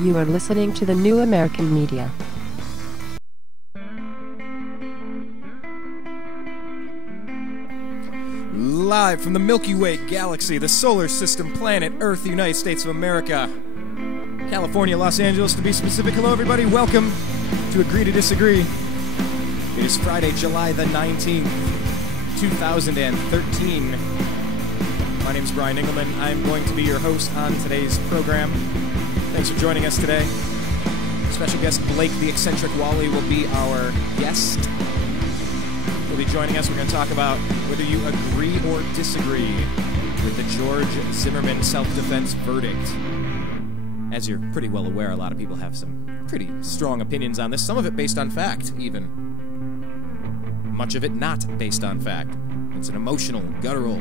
You are listening to the New American Media. Live from the Milky Way galaxy, the solar system, planet Earth, the United States of America, California, Los Angeles, to be specific. Hello, everybody. Welcome to Agree to Disagree. It is Friday, July the 19th, 2013. My name is Brian Engelman. I'm going to be your host on today's program. Thanks for joining us today. Special guest Blake the eccentric Walley will be our guest. He'll be joining us. We're going to talk about whether you agree or disagree with the George Zimmerman self-defense verdict. As you're pretty well aware, a lot of people have some pretty strong opinions on this, some of it based on fact, even. Much of it not based on fact. It's an emotional, guttural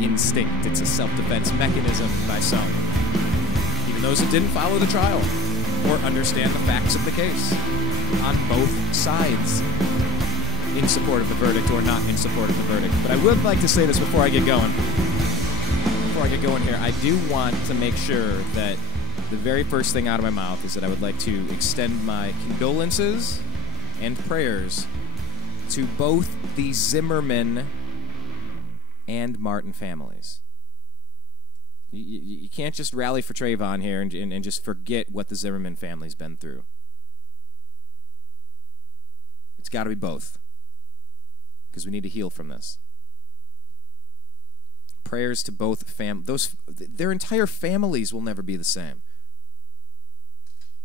instinct. It's a self-defense mechanism by some. Even those that didn't follow the trial or understand the facts of the case on both sides, in support of the verdict or not in support of the verdict. But I would like to say this before I get going. Before I get going here, I do want to make sure that the very first thing out of my mouth is that I would like to extend my condolences and prayers to both the Zimmerman and Martin families. You can't just rally for Trayvon here and just forget what the Zimmerman family's been through. It's got to be both, because we need to heal from this. Prayers to both their entire families will never be the same.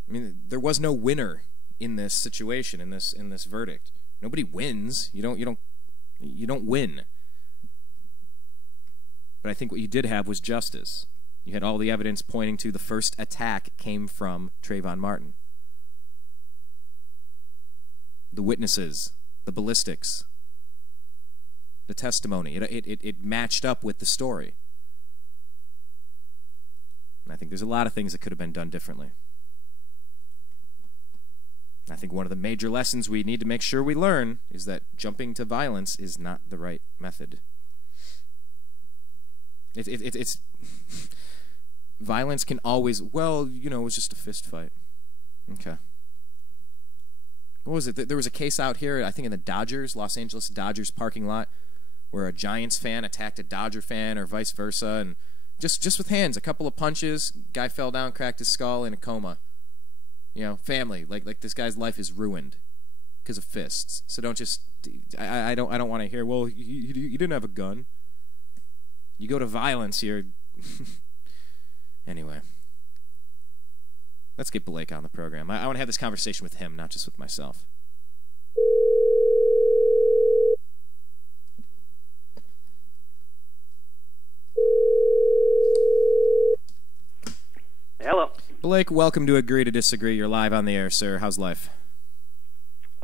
I mean, there was no winner in this situation, in this verdict. Nobody wins. You don't win. But I think what you did have was justice. You had all the evidence pointing to the first attack came from Trayvon Martin. The witnesses, the ballistics, the testimony, it matched up with the story. And I think there's a lot of things that could have been done differently. I think one of the major lessons we need to make sure we learn is that jumping to violence is not the right method. It's violence can always, it was just a fist fight. Okay. What was it? There was a case out here, I think in the Los Angeles Dodgers parking lot, where a Giants fan attacked a Dodger fan or vice versa, and just with hands, a couple of punches, guy fell down, cracked his skull, in a coma. Family, like this guy's life is ruined because of fists. So don't just, I don't want to hear, well, you didn't have a gun. You go to violence here. Anyway, let's get Blake on the program. I want to have this conversation with him, not just with myself. Hello. Blake, welcome to Agree to Disagree. You're live on the air, sir. How's life?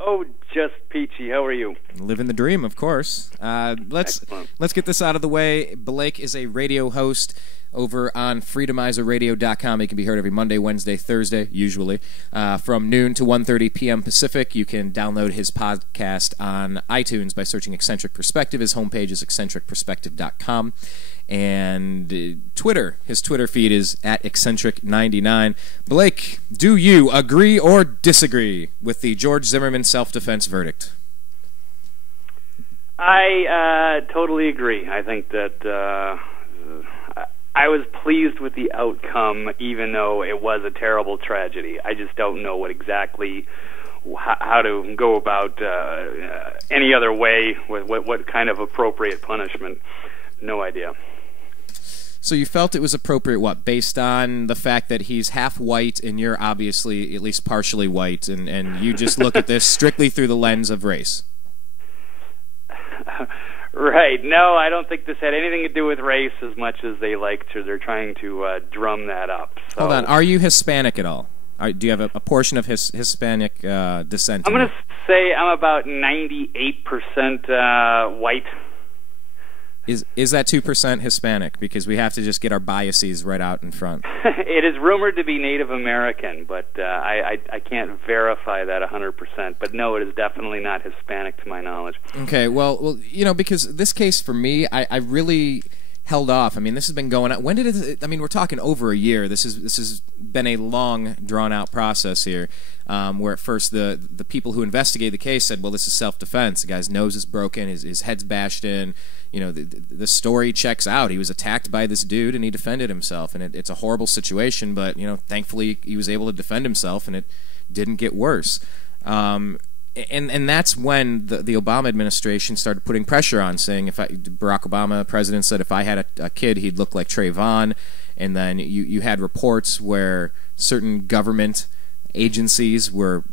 Oh, just peachy. How are you? Living the dream, of course. Let's get this out of the way. Blake is a radio host over on freedomizerradio.com. He can be heard every Monday, Wednesday, Thursday, usually, from noon to 1:30 p.m. Pacific. You can download his podcast on iTunes by searching Eccentric Perspective. His homepage is eccentricperspective.com. And Twitter, his Twitter feed is at eccentric99. Blake, do you agree or disagree with the George Zimmerman self-defense verdict? I totally agree. I think that I was pleased with the outcome, even though it was a terrible tragedy. I just don't know how to go about any other way, what kind of appropriate punishment. No idea. So you felt it was appropriate, based on the fact that he's half white and you're obviously at least partially white, and you just look at this strictly through the lens of race? Right. No, I don't think this had anything to do with race as much as they're trying to drum that up. So. Hold on. Are you Hispanic at all? Do you have a portion of Hispanic descent? I'm going to say I'm about 98% white. Is that 2% Hispanic? Because we have to just get our biases right out in front. It is rumored to be Native American, but I can't verify that 100%. But no, it is definitely not Hispanic to my knowledge. Okay, well, because this case for me, I really held off. I mean, this has been going on. When did it? I mean, we're talking over a year. This has been a long, drawn-out process here, where at first the people who investigated the case said, "Well, this is self-defense. The guy's nose is broken, his head's bashed in. You know, the story checks out. He was attacked by this dude, and he defended himself. And it's a horrible situation, but you know, thankfully he was able to defend himself, and it didn't get worse." And that's when the Obama administration started putting pressure on, saying Barack Obama, president, said if I had a kid, he'd look like Trayvon. And then you had reports where certain government agencies were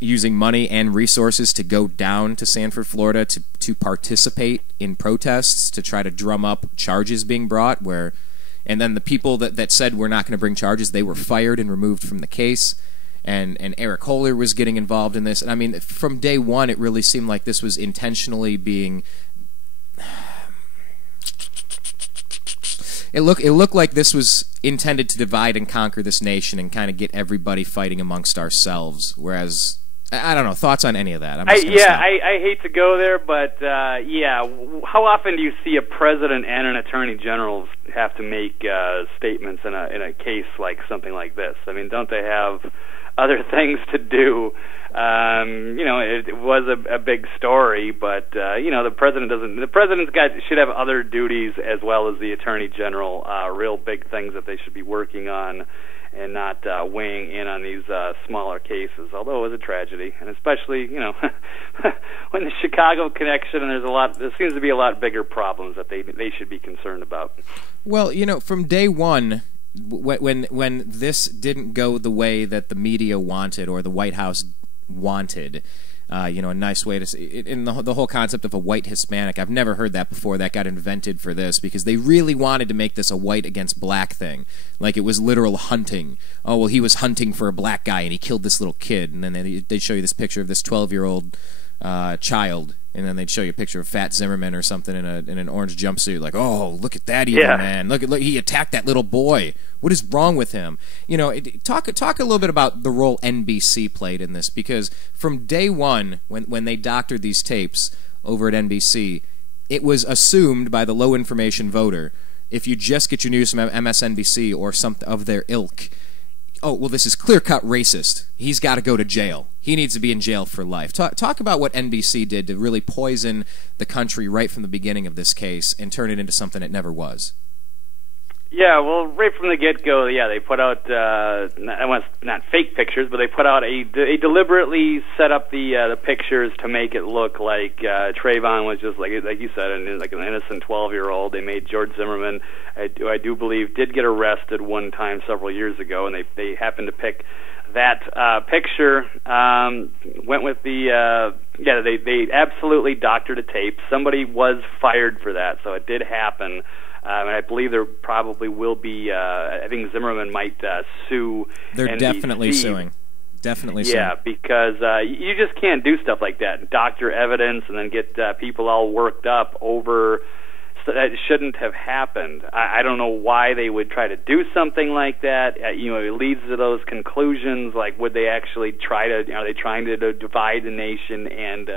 using money and resources to go down to Sanford, Florida to participate in protests to try to drum up charges being brought. And then the people that said we're not going to bring charges, they were fired and removed from the case. And Eric Holder was getting involved in this. And I mean, from day one, it really seemed like this was intentionally being... It looked like this was intended to divide and conquer this nation and kind of get everybody fighting amongst ourselves. Whereas, I don't know, thoughts on any of that? I hate to go there, but yeah, how often do you see a president and an attorney general have to make statements in a case like something like this? I mean, don't they have other things to do? You know, it was a big story, but you know, the president doesn't. The president's should have other duties as well as the attorney general, real big things that they should be working on, and not weighing in on these smaller cases. Although it was a tragedy, and especially, you know, when the Chicago connection, and there seems to be a lot bigger problems that they should be concerned about. Well, you know, from day one, when this didn't go the way that the media wanted or the White House wanted, you know, a nice way to say, in the whole concept of a white Hispanic, I've never heard that before. That got invented for this because they really wanted to make this a white against black thing, like it was literal hunting. Oh, well, he was hunting for a black guy and he killed this little kid, and then they'd show you this picture of this 12-year-old child, and then they'd show you a picture of Fat Zimmerman or something in an orange jumpsuit, like, oh, look at that evil man. Look, he attacked that little boy. What is wrong with him? You know, talk a little bit about the role NBC played in this, because from day one, when they doctored these tapes over at NBC, it was assumed by the low information voter, if you just get your news from MSNBC or something of their ilk, oh, well, this is clear-cut racist. He's got to go to jail. He needs to be in jail for life. Talk about what NBC did to really poison the country right from the beginning of this case and turn it into something it never was. Yeah, well, right from the get-go, yeah, they put out, not fake pictures, but they put out they deliberately set up the pictures to make it look like Trayvon was just, like you said, like an innocent 12-year-old. They made George Zimmerman, I do believe, did get arrested one time several years ago, and they happened to pick that picture, went with the, they absolutely doctored a tape. Somebody was fired for that, so it did happen. And I believe there probably will be, I think Zimmerman might sue They're NBC. Definitely suing. Definitely suing. Yeah, because you just can't do stuff like that. Doctor evidence and then get people all worked up over that shouldn't have happened. I don't know why they would try to do something like that. You know, it leads to those conclusions. Like, would they actually try to? Are they trying to divide the nation and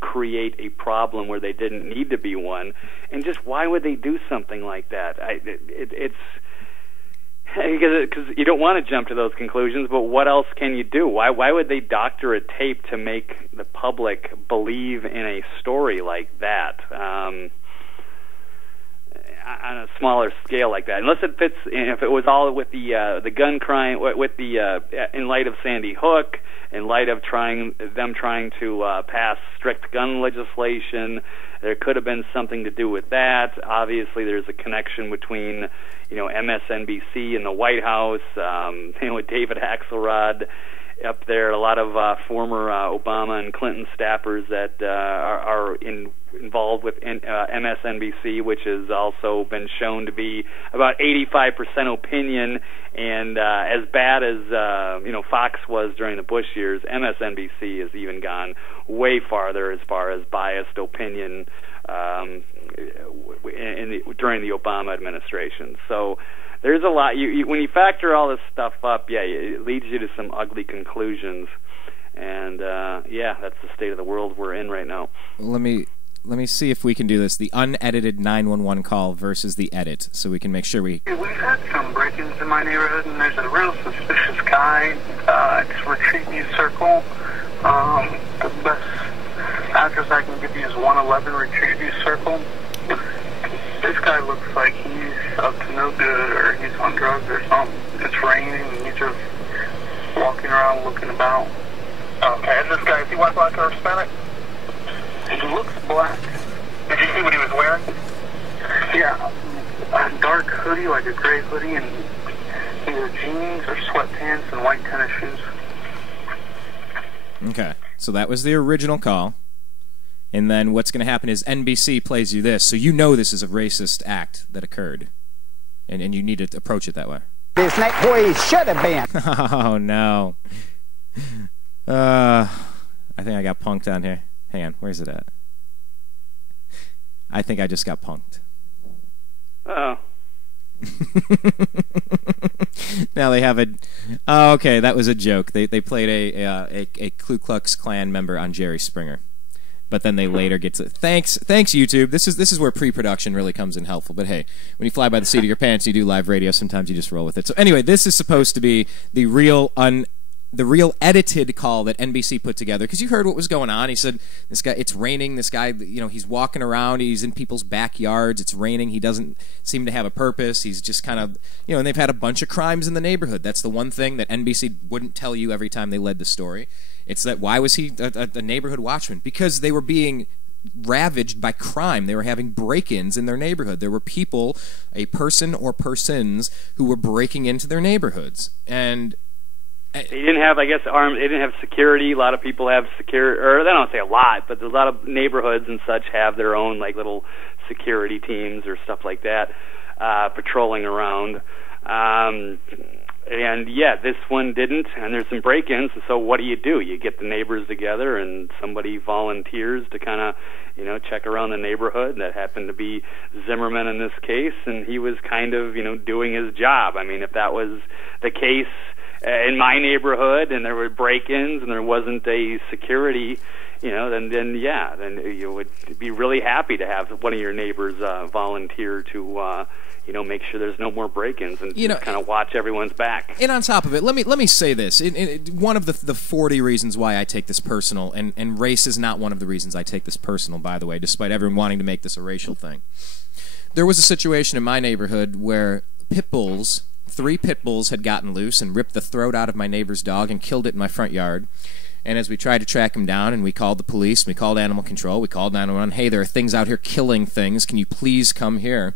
create a problem where they didn't need to be one? And just why would they do something like that? It's because you don't want to jump to those conclusions. But what else can you do? Why would they doctor a tape to make the public believe in a story like that? On a smaller scale like that, unless it fits. If it was all with the gun crime, with the in light of Sandy Hook, in light of them trying to pass strict gun legislation, there could have been something to do with that. Obviously, there's a connection between MSNBC and the White House. With David Axelrod up there, a lot of former Obama and Clinton staffers that are involved with MSNBC, which has also been shown to be about 85% opinion, and as bad as Fox was during the Bush years, MSNBC has even gone way farther as far as biased opinion during the Obama administration. So there's a lot. When you factor all this stuff up, it leads you to some ugly conclusions. And, that's the state of the world we're in right now. Let me let me see if we can do this. The unedited 911 call versus the edit, so we can make sure we... We've had some break-ins in my neighborhood, and there's a real suspicious guy. It's Retrieve You Circle. The best address I can give you is 111 Retrieve You Circle. This guy looks like he's up to no good, or he's on drugs or something. It's raining, and he's just walking around looking about. Okay, and this guy, is he white, black, or Hispanic? He looks black. Did you see what he was wearing? Yeah, a dark hoodie, like a gray hoodie, and either jeans or sweatpants and white tennis shoes. Okay, so that was the original call. And then what's going to happen is NBC plays you this, so you know this is a racist act that occurred. And you need to approach it that way. It's not where he should have been. Oh, no. I think I got punked on here. Hang on, where's it at? I think I just got punked. Uh-oh. Now they have a... Oh, okay, that was a joke. They played a Ku Klux Klan member on Jerry Springer. But then they later get to... Thanks, YouTube. This is where pre-production really comes in helpful. But hey, when you fly by the seat of your pants, you do live radio, sometimes you just roll with it. So anyway, this is supposed to be the real edited call that NBC put together, because you heard what was going on. He said, this guy, it's raining, this guy, he's walking around, he's in people's backyards, it's raining, he doesn't seem to have a purpose, he's just kind of, and they've had a bunch of crimes in the neighborhood. That's the one thing that NBC wouldn't tell you every time they led the story. It's that, why was he a neighborhood watchman? Because they were being ravaged by crime. They were having break-ins in their neighborhood. There were people, a person or persons, who were breaking into their neighborhoods. And they didn't have, I guess, arms. They didn't have security. A lot of people have security, or I don't say a lot, but a lot of neighborhoods and such have their own like little security teams or stuff like that, patrolling around. And yeah, this one didn't, and there's some break-ins. So what do? You get the neighbors together, and somebody volunteers to kind of, check around the neighborhood. That happened to be Zimmerman in this case, and he was kind of, doing his job. I mean, if that was the case in my neighborhood, and there were break-ins, and there wasn't a security, then you would be really happy to have one of your neighbors volunteer to, make sure there's no more break-ins and kind of watch everyone's back. And on top of it, let me say this: one of the 40 reasons why I take this personal, and race is not one of the reasons I take this personal, by the way, despite everyone wanting to make this a racial thing. There was a situation in my neighborhood where three pit bulls had gotten loose and ripped the throat out of my neighbor's dog and killed it in my front yard. And as we tried to track him down, and we called the police, we called animal control, we called 911, hey, there are things out here killing things, can you please come here?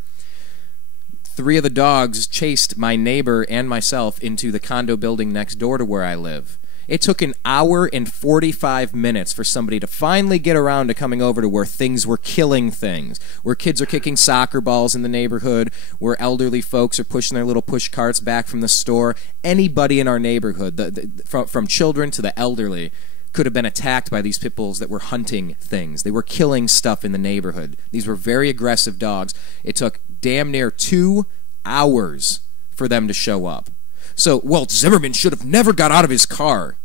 3 of the dogs chased my neighbor and myself into the condo building next door to where I live. It took an hour and 45 minutes for somebody to finally get around to coming over to where things were killing things, where kids are kicking soccer balls in the neighborhood, where elderly folks are pushing their little push carts back from the store. Anybody in our neighborhood, from children to the elderly, could have been attacked by these pit bulls that were hunting things. They were killing stuff in the neighborhood. These were very aggressive dogs. It took damn near 2 hours for them to show up. So, Zimmerman should have never got out of his car.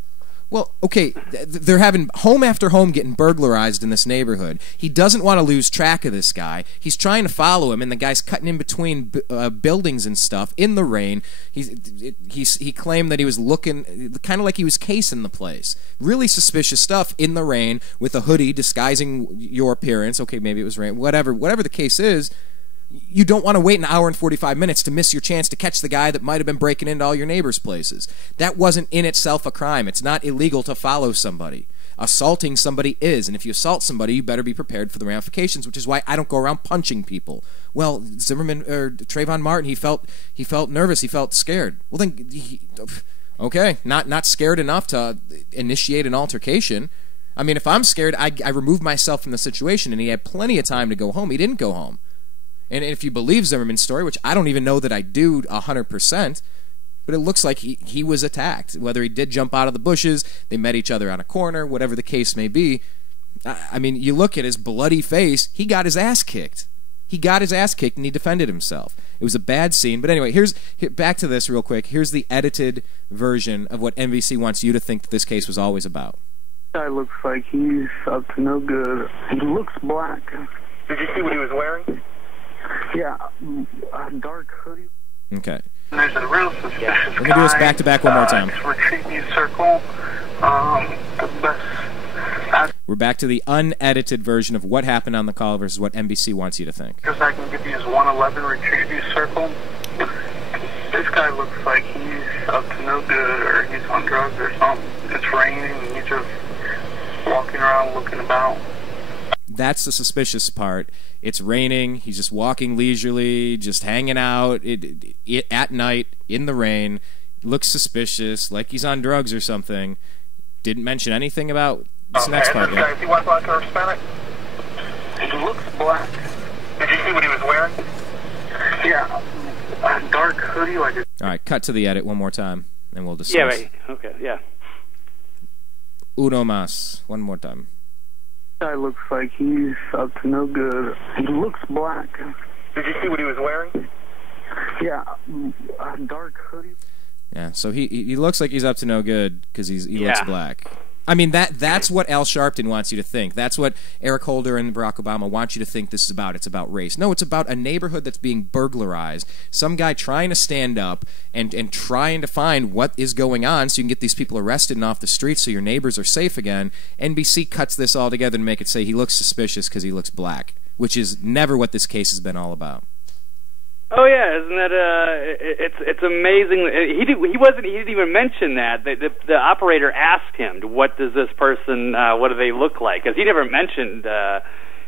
Well, okay, they're having home after home getting burglarized in this neighborhood. He doesn't want to lose track of this guy. He's trying to follow him, and the guy's cutting in between buildings and stuff in the rain. He claimed that he was looking kind of like he was casing the place. Really suspicious stuff in the rain with a hoodie disguising your appearance. Okay, maybe it was rain. Whatever the case is, you don't want to wait an hour and 45 minutes to miss your chance to catch the guy that might have been breaking into all your neighbors' places. That wasn't in itself a crime. It's not illegal to follow somebody. Assaulting somebody is, and if you assault somebody, you better be prepared for the ramifications, which is why I don't go around punching people. Well, Zimmerman or Trayvon Martin, he felt nervous, he felt scared. Well, then, okay, not scared enough to initiate an altercation. I mean, if I'm scared, I remove myself from the situation, and he had plenty of time to go home. He didn't go home. And if you believe Zimmerman's story, which I don't even know that I do 100%, but it looks like he was attacked. Whether he did jump out of the bushes, they met each other on a corner, whatever the case may be. I mean, you look at his bloody face, he got his ass kicked. He got his ass kicked, and he defended himself. It was a bad scene. But anyway, back to this real quick. Here's the edited version of what NBC wants you to think that this case was always about. Guy looks like he's up to no good. He looks black. Did you see what he was wearing? Yeah, a dark hoodie. Okay. And there's a real suspicious guy. We're going to do this back-to-back one more time. Retrieve circle. The best... We're back to the unedited version of what happened on the call versus what NBC wants you to think. Because I can give you his 111 retrieve circle. This guy looks like he's up to no good, or he's on drugs or something. It's raining and he's just walking around looking about. That's the suspicious part. It's raining. He's just walking leisurely, just hanging out at night in the rain. Looks suspicious, like he's on drugs or something. Didn't mention anything about this next part. This guy, is he white, black, or Hispanic? He looks black. Did you see what he was wearing? Yeah, a dark hoodie like a... All right, cut to the edit one more time, and we'll discuss. Yeah, right. Okay, yeah. Uno más. One more time. Guy looks like he's up to no good. He looks black. Did you see what he was wearing? Yeah, a dark hoodie. Yeah, so he looks like he's up to no good because he looks black. I mean, that's what Al Sharpton wants you to think. That's what Eric Holder and Barack Obama want you to think this is about. It's about race. No, it's about a neighborhood that's being burglarized. Some guy trying to stand up and trying to find what is going on so you can get these people arrested and off the streets so your neighbors are safe again. NBC cuts this all together to make it say he looks suspicious because he looks black, which is never what this case has been all about. Oh yeah, isn't that it's amazing. He didn't even mention that. The operator asked him, "What does this person? What do they look like?" Because he never mentioned.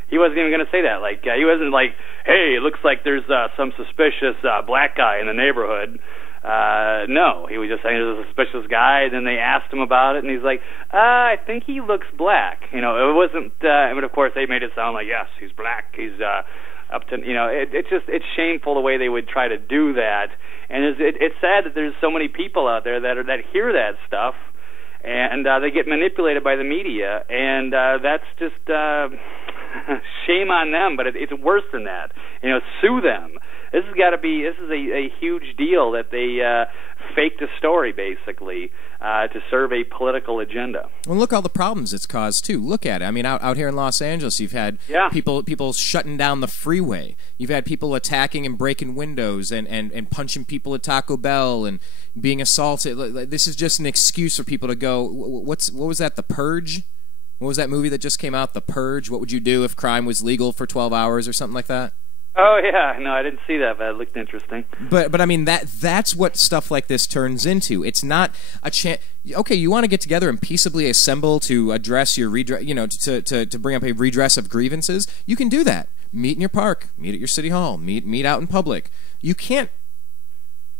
He wasn't even going to say that. Like he wasn't like, "Hey, it looks like there's some suspicious black guy in the neighborhood." No, he was just saying there's a suspicious guy. Then they asked him about it, and he's like, "I think he looks black." You know, it wasn't. But of course, they made it sound like, "Yes, he's black. He's." Up to it's shameful the way they would try to do that, and it's sad that there's so many people out there that hear that stuff, and they get manipulated by the media, and that's just shame on them. But it's worse than that. You know, sue them. This is a huge deal that they faked a story basically to serve a political agenda. Well, look all the problems it's caused too. Look at it. I mean, out here in Los Angeles, you've had people shutting down the freeway. You've had people attacking and breaking windows and punching people at Taco Bell and being assaulted. This is just an excuse for people to go. What was that? The Purge? What was that movie that just came out? The Purge. What would you do if crime was legal for 12 hours or something like that? Oh yeah, no, I didn't see that, but it looked interesting. But I mean that's what stuff like this turns into. It's not a chance. Okay, you want to get together and peaceably assemble to address your to bring up a redress of grievances. You can do that. Meet in your park. Meet at your city hall. Meet out in public. You can't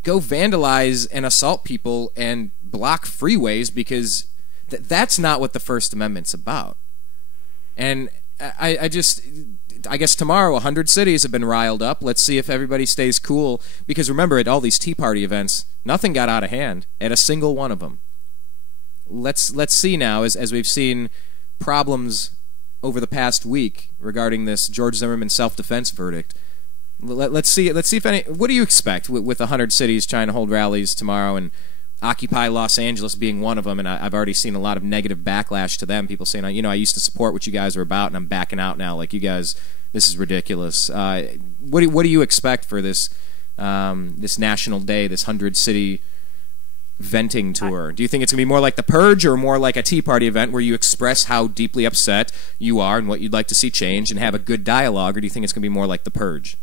go vandalize and assault people and block freeways because that's not what the First Amendment's about. And I guess tomorrow 100 cities have been riled up. Let's see if everybody stays cool. Because remember, at all these Tea Party events, nothing got out of hand at a single one of them. Let's see now, as we've seen problems over the past week regarding this George Zimmerman self-defense verdict. Let's see if any. What do you expect with 100 cities trying to hold rallies tomorrow and Occupy Los Angeles being one of them? And I've already seen a lot of negative backlash to them. People saying, I used to support what you guys are about, and I'm backing out now. Like, you guys, this is ridiculous. What do you expect for this this national day, this 100-city venting tour? Do you think it's going to be more like the Purge or more like a Tea Party event where you express how deeply upset you are and what you'd like to see change and have a good dialogue, or do you think it's going to be more like the Purge?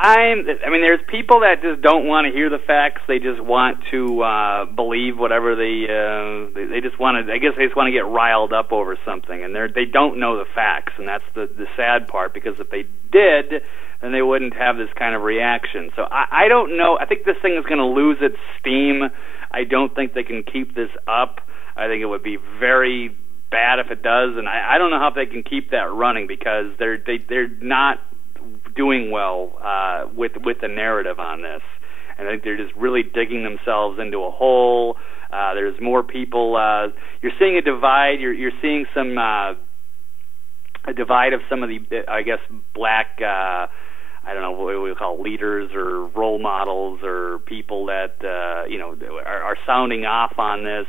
I mean, there's people that just don't want to hear the facts. They just want to believe whatever they just want to. I guess they just want to get riled up over something, and they don't know the facts, and that's the sad part. Because if they did, then they wouldn't have this kind of reaction. So I don't know. I think this thing is going to lose its steam. I don't think they can keep this up. I think it would be very bad if it does, and I don't know how they can keep that running because they're not doing well with the narrative on this, and I think they're just really digging themselves into a hole. There's more people. You're seeing a divide. You're seeing some a divide of some of the I guess black. I don't know what we call leaders or role models or people that are sounding off on this.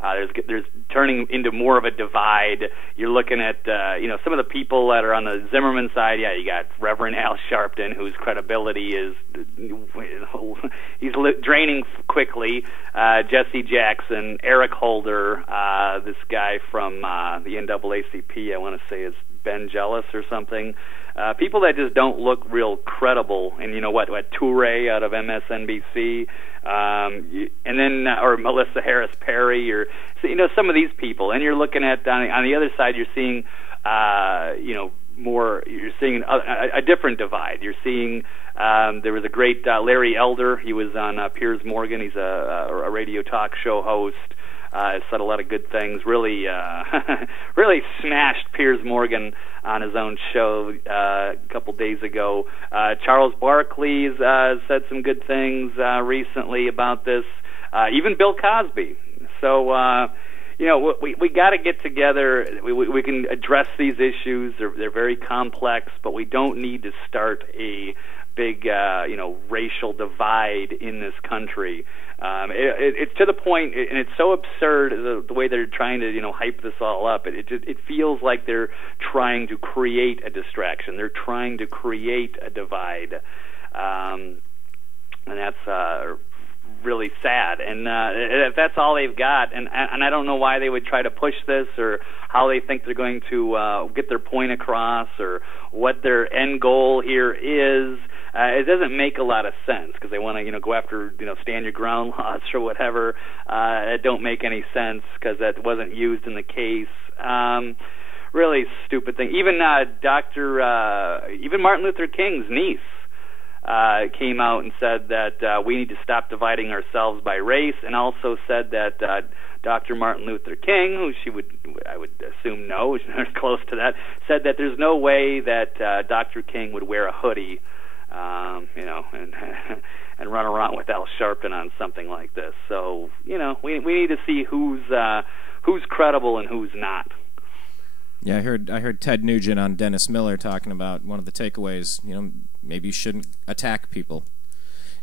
There's turning into more of a divide. You're looking at some of the people that are on the Zimmerman side. Yeah, you got Reverend Al Sharpton, whose credibility is he's draining quickly. Jesse Jackson, Eric Holder, this guy from the NAACP. I want to say is Ben Jealous or something. People that just don't look real credible. And you know what Toure out of MSNBC, and then or Melissa Harris Perry, or some of these people. And you're looking at on the other side, you're seeing more. You're seeing a different divide. You're seeing there was a great Larry Elder. He was on Piers Morgan. He's a radio talk show host. Said a lot of good things. Really, really smashed Piers Morgan on his own show a couple days ago. Charles Barkley's said some good things recently about this. Even Bill Cosby. So, we got to get together. We can address these issues. They're very complex, but we don't need to start a big, racial divide in this country. It's to the point, and it's so absurd the way they're trying to, hype this all up. It feels like they're trying to create a distraction. They're trying to create a divide, and that's really sad. And if that's all they've got, and I don't know why they would try to push this, or how they think they're going to get their point across, or what their end goal here is. It doesn't make a lot of sense, because they want to, go after, stand your ground laws or whatever. It don't make any sense, because that wasn't used in the case. Really stupid thing. Even even Martin Luther King's niece came out and said that we need to stop dividing ourselves by race, and also said that Dr. Martin Luther King, who I would assume knows, close to that, said that there's no way that Dr. King would wear a hoodie, and run around with Al Sharpton on something like this. So, we need to see who's credible and who's not. Yeah, I heard Ted Nugent on Dennis Miller talking about one of the takeaways. Maybe you shouldn't attack people,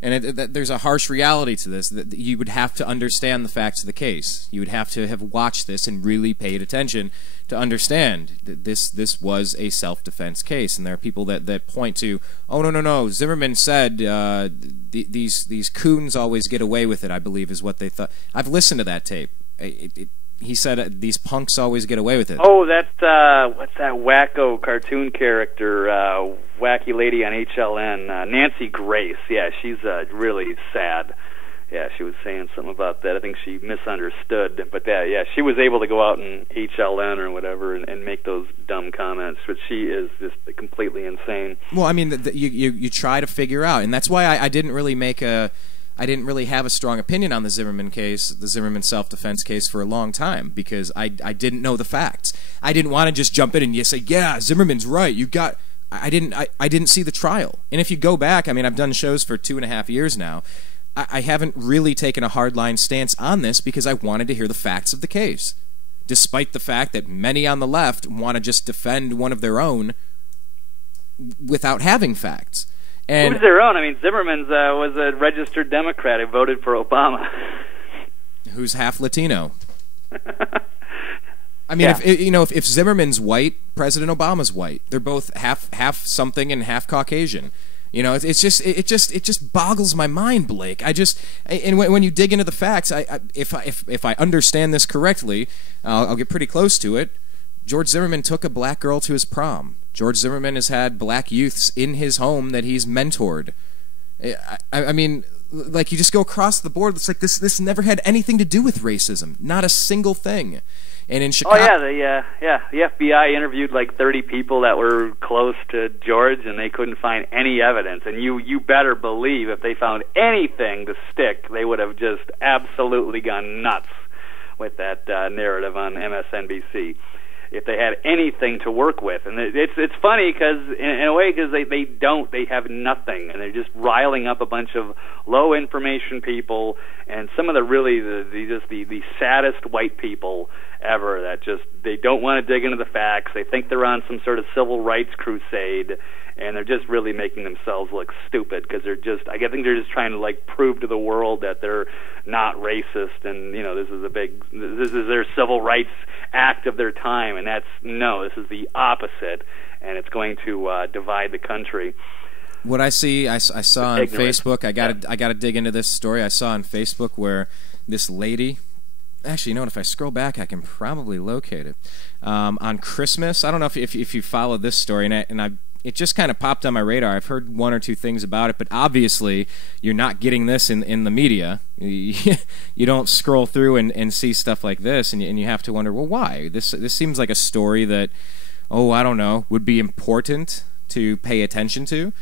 and there's a harsh reality to this. That you would have to understand the facts of the case. You would have to have watched this and really paid attention to understand that this was a self-defense case. And there are people that point to, oh no, Zimmerman said these coons always get away with it, I believe is what they thought. I've listened to that tape. He said these punks always get away with it. Oh, that's what's that wacko cartoon character, wacky lady on HLN, Nancy Grace. Yeah, she's really sad. Yeah, she was saying something about that. I think she misunderstood. But she was able to go out in HLN or whatever and make those dumb comments. But she is just completely insane. Well, I mean, you try to figure out, and that's why I didn't really have a strong opinion on the Zimmerman case, the Zimmerman self-defense case, for a long time, because I didn't know the facts. I didn't want to just jump in and say, yeah, Zimmerman's right. I didn't see the trial. And if you go back, I mean, I've done shows for 2.5 years now. I haven't really taken a hardline stance on this because I wanted to hear the facts of the case, despite the fact that many on the left want to just defend one of their own without having facts. And who's their own? I mean, Zimmerman's was a registered Democrat who voted for Obama. Who's half Latino. I mean, if Zimmerman's white, President Obama's white. They're both half something and half Caucasian. It just boggles my mind, Blake. And when you dig into the facts, if I understand this correctly, I'll get pretty close to it. George Zimmerman took a black girl to his prom. George Zimmerman has had black youths in his home that he's mentored. I mean, like, you just go across the board. It's like this never had anything to do with racism. Not a single thing. And in Chicago... Oh, yeah, the FBI interviewed like 30 people that were close to George, and they couldn't find any evidence. And you better believe if they found anything to stick, they would have just absolutely gone nuts with that narrative on MSNBC. if they had anything to work with. And it's funny because in a way, because they have nothing, and they're just riling up a bunch of low information people, and some of the saddest white people ever that just, they don't want to dig into the facts. They think they're on some sort of civil rights crusade, and they're just really making themselves look stupid because I think they're just trying to like prove to the world that they're not racist, and this is their civil rights act of their time, and this is the opposite, and it's going to divide the country. What I see, I saw on Facebook. I got to dig into this story. I saw on Facebook where this lady. Actually, you know what? If I scroll back, I can probably locate it. On Christmas, I don't know if you followed this story, it just kind of popped on my radar. I've heard one or two things about it, but obviously you're not getting this in the media. You don't scroll through and see stuff like this, and you have to wonder, well, why? This seems like a story that, I don't know, would be important to pay attention to.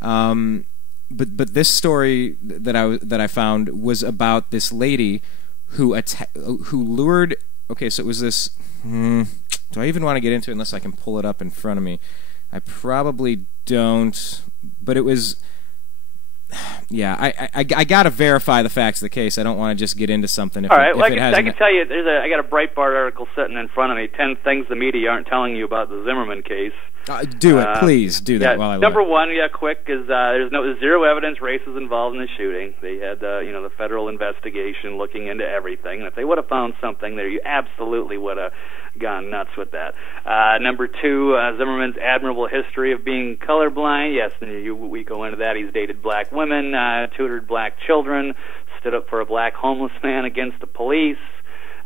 But this story that I found was about this lady who lured. Okay, so it was this. Do I even want to get into it unless I can pull it up in front of me? I probably don't, but it was. Yeah, I got to verify the facts of the case. I don't want to just get into something. All right, I can tell you, I got a Breitbart article sitting in front of me. 10 things the media aren't telling you about the Zimmerman case. Do it, please. Do that while I look. Number one, quick, is there's zero evidence race is involved in the shooting. They had the federal investigation looking into everything, and if they would have found something there, you absolutely would have gone nuts with that. Number two, Zimmerman's admirable history of being colorblind. Yes, we go into that. He's dated black women, tutored black children, stood up for a black homeless man against the police.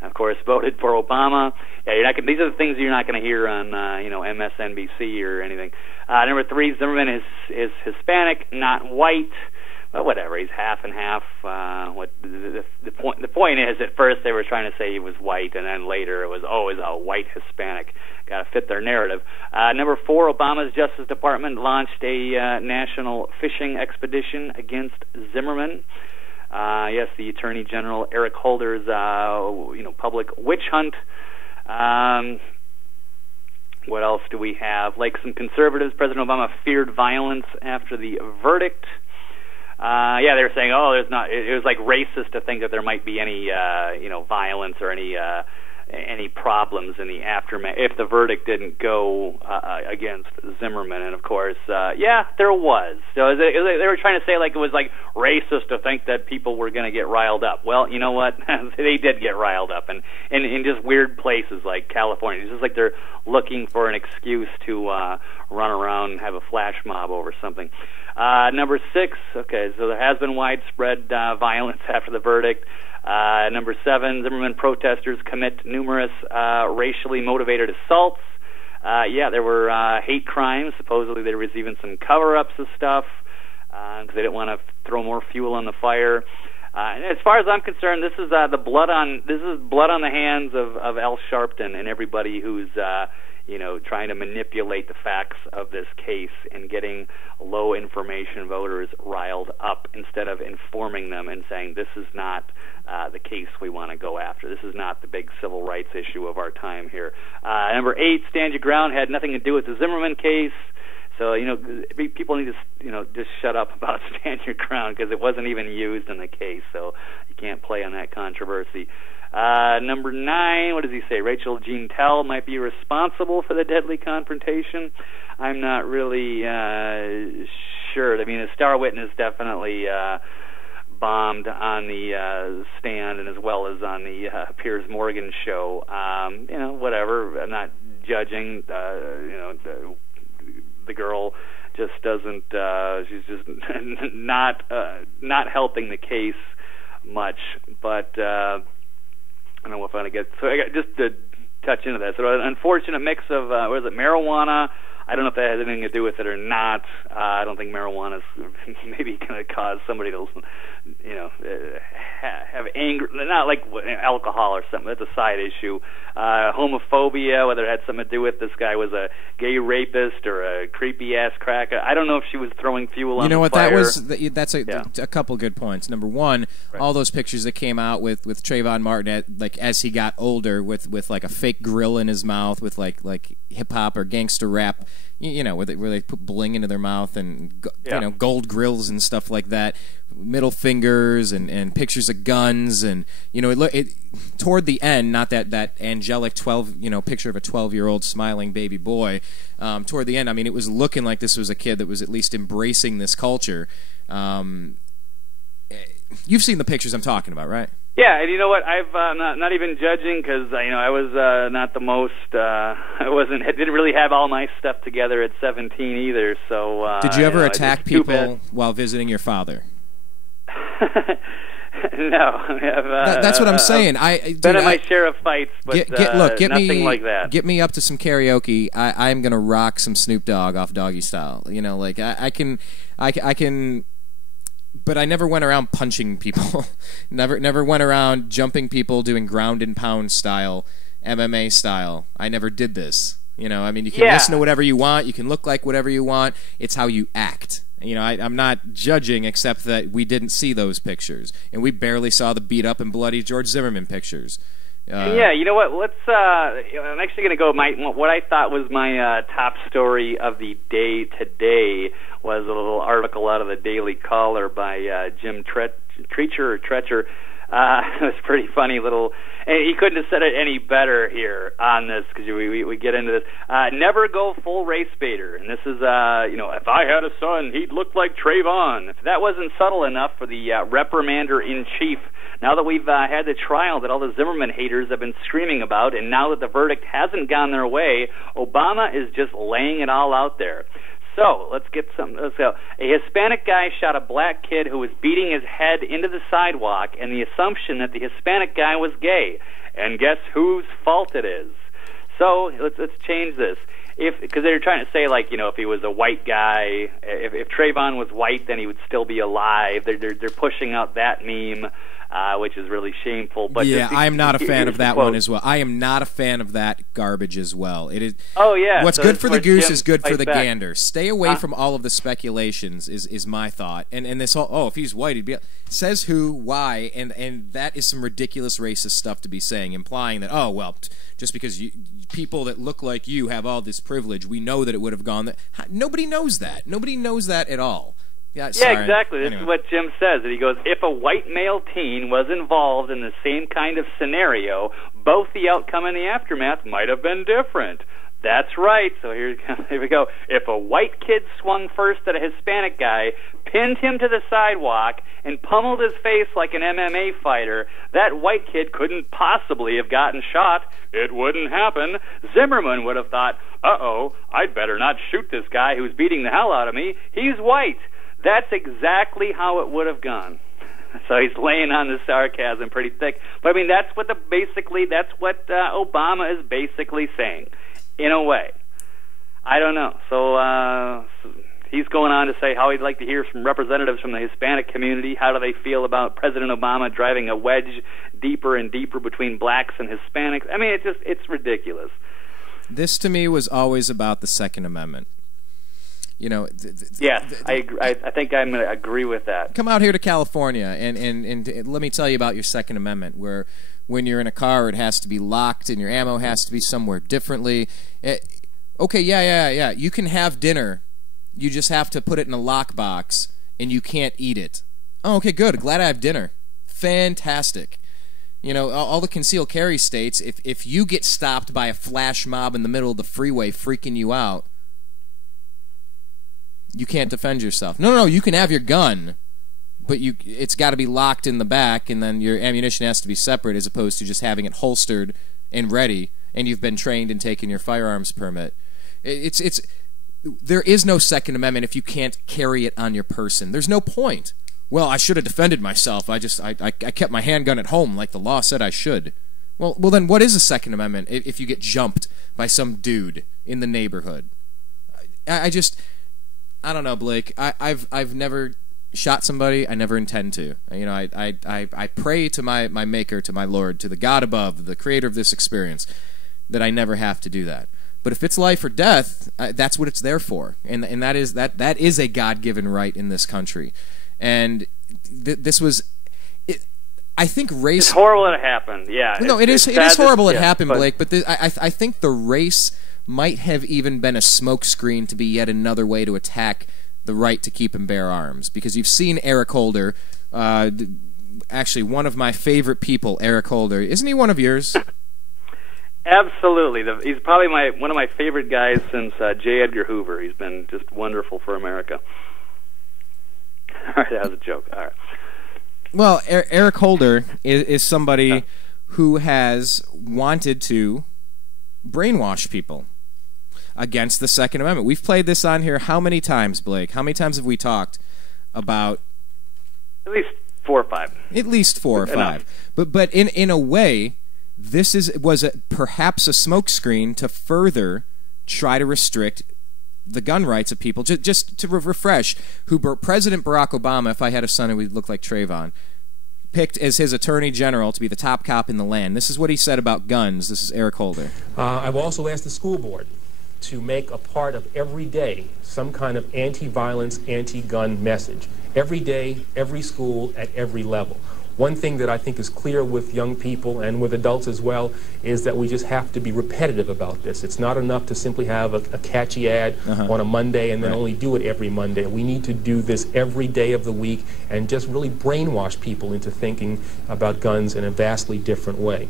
Of course, voted for Obama. Yeah, these are the things you're not going to hear on MSNBC or anything. Number three, Zimmerman is Hispanic, not white. But whatever, he's half and half. The point is, at first they were trying to say he was white, and then later it was he's a white Hispanic. Got to fit their narrative. Number four, Obama's Justice Department launched a national fishing expedition against Zimmerman. Yes, the Attorney General Eric Holder's public witch hunt. What else do we have? Like some conservatives, President Obama feared violence after the verdict. They were saying, there's not. It was like racist to think that there might be any violence or any problems in the aftermath if the verdict didn't go against Zimmerman. And of course, there was. So they were trying to say like it was like racist to think that people were going to get riled up. Well, you know what? They did get riled up, and in just weird places like California. It's just like they're looking for an excuse to run around and have a flash mob over something. Number six, okay, so there has been widespread violence after the verdict. Number seven, Zimmerman protesters commit numerous racially motivated assaults. There were hate crimes. Supposedly there was even some cover-ups of stuff because they didn't want to throw more fuel on the fire. And as far as I'm concerned, this is blood on the hands of Al Sharpton and everybody who's trying to manipulate the facts of this case and getting low information voters riled up instead of informing them and saying this is not the case we want to go after. This is not the big civil rights issue of our time here. Number eight, stand your ground, had nothing to do with the Zimmerman case. So, people need to, just shut up about stand your ground because it wasn't even used in the case. So you can't play on that controversy. Number nine, what does he say? Rachel Jean Tell might be responsible for the deadly confrontation. I'm not really sure. I mean, a star witness definitely bombed on the stand and as well as on the Piers Morgan show. Whatever. I'm not judging. The girl just doesn't. She's just not helping the case much. But I don't know if I'm gonna get. So I got just to touch into that. So an unfortunate mix of marijuana. I don't know if that has anything to do with it or not. I don't think marijuana is maybe going to cause somebody to, have anger, not like alcohol or something. That's a side issue. Homophobia, whether it had something to do with this guy was a gay rapist or a creepy ass cracker. I don't know if she was throwing fuel on the fire. That's a couple good points. Number one, all those pictures that came out with Trayvon Martin as he got older with like a fake grill in his mouth with like hip hop or gangster rap, where they put bling into their mouth and gold grills and stuff like that, middle fingers and pictures of guns, and it toward the end, not that angelic 12 picture of a 12-year-old smiling baby boy. Toward the end, I mean, it was looking like this was a kid that was at least embracing this culture. You've seen the pictures I'm talking about, right? Yeah, and you know what? I've not even judging because I was not the most. I didn't really have all my stuff together at 17 either. So did you ever attack people while visiting your father? No, that's what I'm saying. Been in my share of fights, but nothing like that. Get me up to some karaoke. I'm gonna rock some Snoop Dogg off Doggy Style. I can. But I never went around punching people. never went around jumping people, doing ground and pound style, MMA style. I never did this. You can listen to whatever you want. You can look like whatever you want. It's how you act. I'm not judging, except that we didn't see those pictures, and we barely saw the beat up and bloody George Zimmerman pictures. Yeah, you know what? Let's. I'm actually going to go. What I thought was my top story of the day today was a little article out of the Daily Caller by Jim Treacher. It was pretty funny little. And he couldn't have said it any better here on this because we get into this. Never go full race baiter, and this is if I had a son, he'd look like Trayvon. If that wasn't subtle enough for the reprimander in chief. Now that we've had the trial that all the Zimmerman haters have been screaming about, and now that the verdict hasn't gone their way, Obama is just laying it all out there. So, let's go. A Hispanic guy shot a black kid who was beating his head into the sidewalk, and the assumption that the Hispanic guy was gay. And guess whose fault it is? So, let's change this. Because they're trying to say, if he was a white guy, if Trayvon was white, then he would still be alive. They're pushing out that meme. Which is really shameful. But yeah, I am not a fan of that one as well. I am not a fan of that garbage as well. It is. Oh yeah. What's good for the goose is good for the gander. Stay away from all of the speculations. Is my thought. And this whole if he's white, he'd be says who, why, and that is some ridiculous racist stuff to be saying, implying that just because people that look like you have all this privilege, we know that it would have gone that. Nobody knows that. Nobody knows that at all. Yeah, exactly. This is what Jim says. That he goes, if a white male teen was involved in the same kind of scenario, both the outcome and the aftermath might have been different. That's right. So here we go. If a white kid swung first at a Hispanic guy, pinned him to the sidewalk, and pummeled his face like an MMA fighter, that white kid couldn't possibly have gotten shot. It wouldn't happen. Zimmerman would have thought, I'd better not shoot this guy who's beating the hell out of me. He's white. That's exactly how it would have gone. So he's laying on the sarcasm pretty thick. But I mean, that's what Obama is basically saying, in a way. I don't know. So he's going on to say how he'd like to hear from representatives from the Hispanic community. How do they feel about President Obama driving a wedge deeper and deeper between blacks and Hispanics? I mean, it's ridiculous. This to me was always about the Second Amendment. Yes, I agree. I think I'm going to agree with that. Come out here to California and let me tell you about your Second Amendment, where when you're in a car, it has to be locked and your ammo has to be somewhere differently. You can have dinner. You just have to put it in a lockbox and you can't eat it. Oh, okay, good. Glad I have dinner. Fantastic. All the concealed carry states, if you get stopped by a flash mob in the middle of the freeway freaking you out, you can't defend yourself. No, you can have your gun, but it's got to be locked in the back, and then your ammunition has to be separate as opposed to just having it holstered and ready, and you've been trained and taken your firearms permit. There is no Second Amendment if you can't carry it on your person. There's no point. Well, I should have defended myself. I kept my handgun at home like the law said I should. Well, then what is a Second Amendment if you get jumped by some dude in the neighborhood? I don't know, Blake. I've never shot somebody. I never intend to. You know, I pray to my Maker, to my Lord, to the God above, the creator of this experience, that I never have to do that. But if it's life or death, that's what it's there for, and that is a God-given right in this country. And this was, I think race. It's horrible that it happened. Yeah. No, it is horrible it happened, Blake. But I think the race might have even been a smokescreen to be yet another way to attack the right to keep and bear arms. Because you've seen Eric Holder, actually one of my favorite people, Eric Holder. Isn't he one of yours? Absolutely. He's probably one of my favorite guys since J. Edgar Hoover. He's been just wonderful for America. All right, that was a joke. All right. Well, Eric Holder is somebody who has wanted to brainwash people against the Second Amendment. We've played this on here how many times, Blake? How many times have we talked about? At least 4 or 5. At least 4 or 5. But in a way, this was perhaps a smokescreen to further try to restrict the gun rights of people. Just to refresh, President Barack Obama, if I had a son who would look like Trayvon, picked as his attorney general to be the top cop in the land. This is what he said about guns. This is Eric Holder. I've also asked the school board to make a part of every day some kind of anti-violence, anti-gun message. Every day, every school, at every level. One thing that I think is clear with young people and with adults as well is that we just have to be repetitive about this. It's not enough to simply have a catchy ad on a Monday and then only do it every Monday. We need to do this every day of the week and just really brainwash people into thinking about guns in a vastly different way.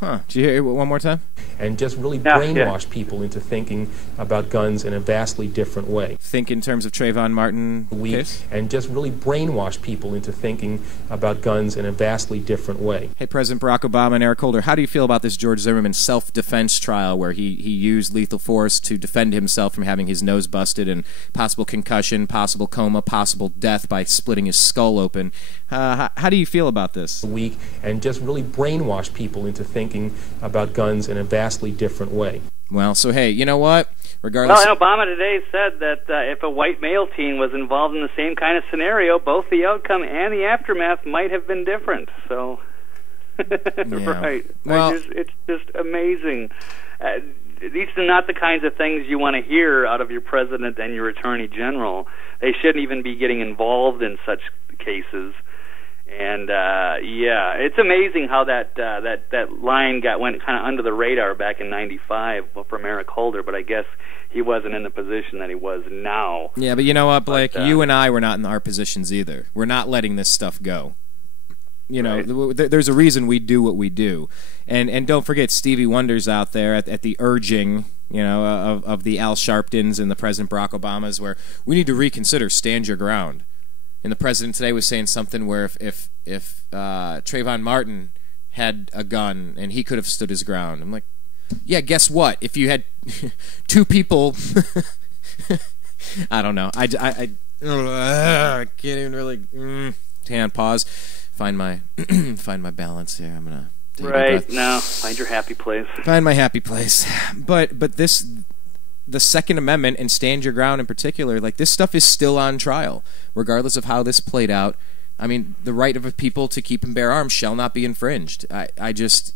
Huh. Did you hear it one more time? And just really brainwash people into thinking about guns in a vastly different way. Think in terms of Trayvon Martin case? And just really brainwash people into thinking about guns in a vastly different way. Hey, President Barack Obama and Eric Holder, how do you feel about this George Zimmerman self-defense trial where he used lethal force to defend himself from having his nose busted and possible concussion, possible coma, possible death by splitting his skull open? How do you feel about this? Week, and just really brainwash people into thinking about guns in a vastly different way. Well, so hey, you know what? Regardless. Well, Obama today said that if a white male teen was involved in the same kind of scenario, both the outcome and the aftermath might have been different. So, right. Well, it's just amazing. These are not the kinds of things you want to hear out of your president and your attorney general. They shouldn't even be getting involved in such cases. And it's amazing how that line went kind of under the radar back in '95 from Eric Holder, but I guess he wasn't in the position that he was now. Yeah, but you know what, Blake? You and I were not in our positions either. We're not letting this stuff go. You know, there's a reason we do what we do, and don't forget Stevie Wonder's out there at the urging, you know, of the Al Sharptons and the President Barack Obamas, where we need to reconsider, stand your ground. And the president today was saying something where if Trayvon Martin had a gun and he could have stood his ground, I'm like, yeah, guess what? If you had 2 people, I don't know. I can't even really. Hang on, pause. Find my balance here. I'm gonna. Right now, find your happy place. Find my happy place. But this. The Second Amendment and stand your ground in particular, like this stuff is still on trial, regardless of how this played out. I mean, the right of a people to keep and bear arms shall not be infringed. It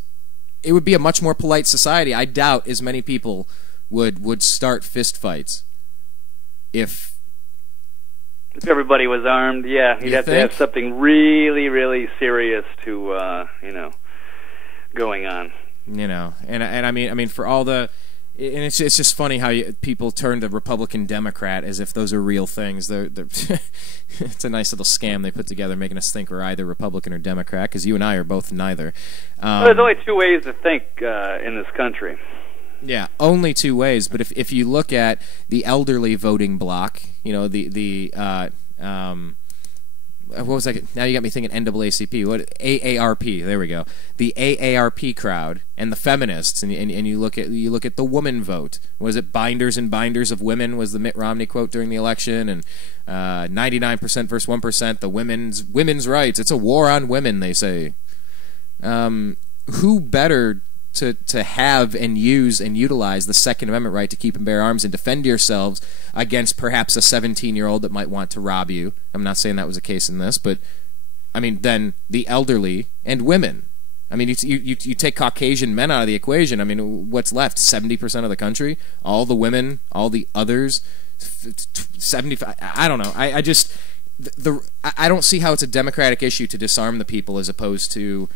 would be a much more polite society. I doubt as many people would start fist fights if everybody was armed. Yeah, you'd have to have something really, really serious to going on. You know, and I mean for all the. And it's just funny how people turn to Republican Democrat as if those are real things. They're it's a nice little scam they put together, making us think we're either Republican or Democrat, because you and I are both neither. There's only 2 ways to think in this country. Yeah, only 2 ways. But if you look at the elderly voting bloc, you know, what was that? Now you got me thinking NAACP. What AARP? There we go. The AARP crowd and the feminists, and you look at the woman vote. Was it binders and binders of women? Was the Mitt Romney quote during the election? And 99% versus 1%. The women's rights. It's a war on women. They say. Who better to have and use and utilize the Second Amendment right to keep and bear arms and defend yourselves against perhaps a 17-year-old that might want to rob you. I'm not saying that was the case in this, but I mean, then the elderly and women. I mean, you take Caucasian men out of the equation. I mean, what's left? 70% of the country? All the women? All the others? 75? I don't know. I just... I don't see how it's a democratic issue to disarm the people as opposed to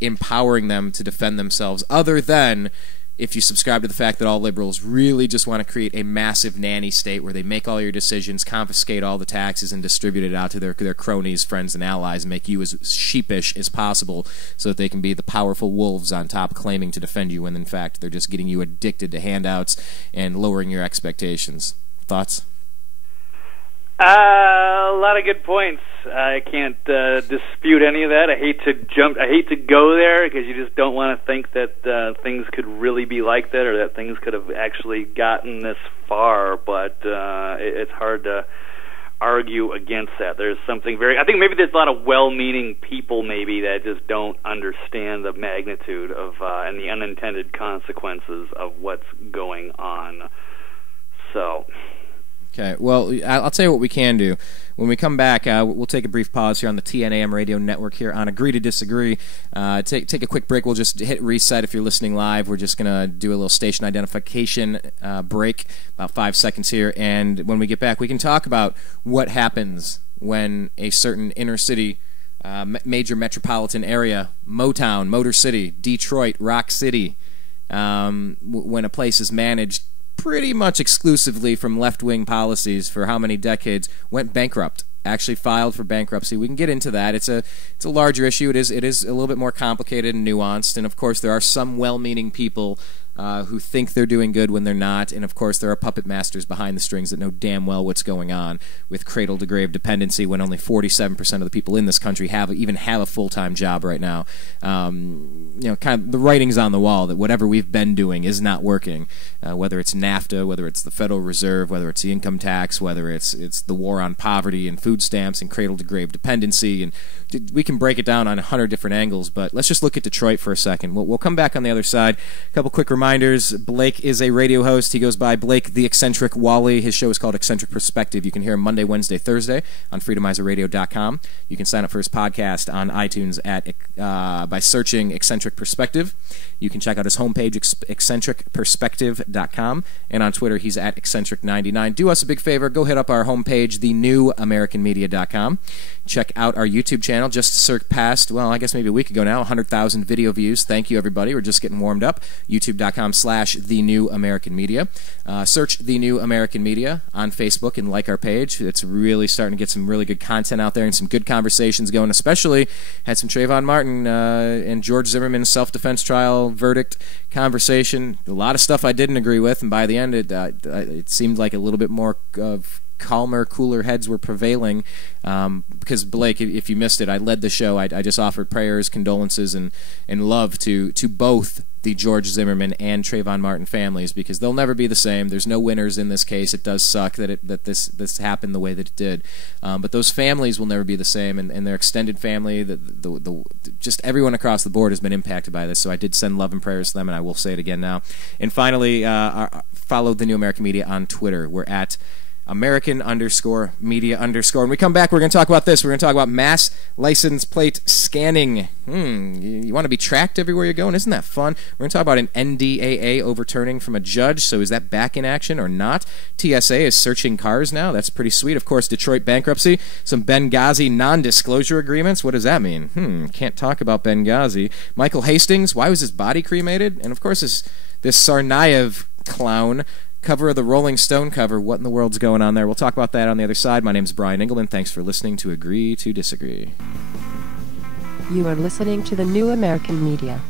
empowering them to defend themselves, other than if you subscribe to the fact that all liberals really just want to create a massive nanny state where they make all your decisions, confiscate all the taxes, and distribute it out to their cronies, friends, and allies, and make you as sheepish as possible so that they can be the powerful wolves on top claiming to defend you when, in fact, they're just getting you addicted to handouts and lowering your expectations. Thoughts? A lot of good points. I can't dispute any of that. I hate to go there because you just don't want to think that things could really be like that, or that things could have actually gotten this far. But it's hard to argue against that. There's something I think maybe there's a lot of well-meaning people maybe that just don't understand the magnitude of and the unintended consequences of what's going on. So. Okay, well, I'll tell you what we can do. When we come back, we'll take a brief pause here on the TNAM radio network here on Agree to Disagree. Take a quick break. We'll just hit reset if you're listening live. We're just going to do a little station identification break, about 5 seconds here. And when we get back, we can talk about what happens when a certain inner city, major metropolitan area, Motown, Motor City, Detroit, Rock City, when a place is managed pretty much exclusively from left-wing policies for how many decades, went bankrupt, actually filed for bankruptcy. We can get into that. It's a larger issue. It is a little bit more complicated and nuanced, and of course there are some well-meaning people who think they're doing good when they're not, and of course there are puppet masters behind the strings that know damn well what's going on with cradle-to-grave dependency when only 47% of the people in this country even have a full-time job right now. Kind of the writing's on the wall that whatever we've been doing is not working, whether it's NAFTA, whether it's the Federal Reserve, whether it's the income tax, whether it's the war on poverty and food stamps and cradle-to-grave dependency, and we can break it down on 100 different angles, but let's just look at Detroit for a second. We'll come back on the other side. A couple quick reminders. Blake is a radio host. He goes by Blake the Eccentric Walley. His show is called Eccentric Perspective. You can hear him Monday, Wednesday, Thursday on freedomizerradio.com. You can sign up for his podcast on iTunes by searching Eccentric Perspective. You can check out his homepage, eccentricperspective.com, and on Twitter, he's at eccentric99. Do us a big favor. Go hit up our homepage, thenewamericanmedia.com. Check out our YouTube channel. Just surpassed, well, I guess maybe a week ago now, 100,000 video views. Thank you, everybody. We're just getting warmed up. YouTube.com/thenewamericanmedia. Search The New American Media on Facebook and like our page. It's really starting to get some really good content out there and some good conversations going, especially had some Trayvon Martin and George Zimmerman self-defense trial verdict conversation. A lot of stuff I didn't agree with, and by the end it seemed like a little bit more of calmer, cooler heads were prevailing, because Blake, if you missed it, I led the show. I just offered prayers, condolences, and love to both the George Zimmerman and Trayvon Martin families, because they'll never be the same. There's no winners in this case. It does suck that this happened the way that it did, but those families will never be the same, and their extended family, just everyone across the board has been impacted by this. So I did send love and prayers to them, and I will say it again now. And finally, follow The New American Media on Twitter. We're at American_media_. And when we come back, we're going to talk about this. We're going to talk about mass license plate scanning. You want to be tracked everywhere you're going? Isn't that fun? We're going to talk about an NDAA overturning from a judge. So is that back in action or not? TSA is searching cars now. That's pretty sweet. Of course, Detroit bankruptcy. Some Benghazi non-disclosure agreements. What does that mean? Can't talk about Benghazi. Michael Hastings. Why was his body cremated? And of course, this Tsarnaev clown. Cover of the Rolling Stone cover. What in the world's going on there? We'll talk about that on the other side. My name's Brian Engelman. Thanks for listening to Agree to Disagree. You are listening to the New American Media.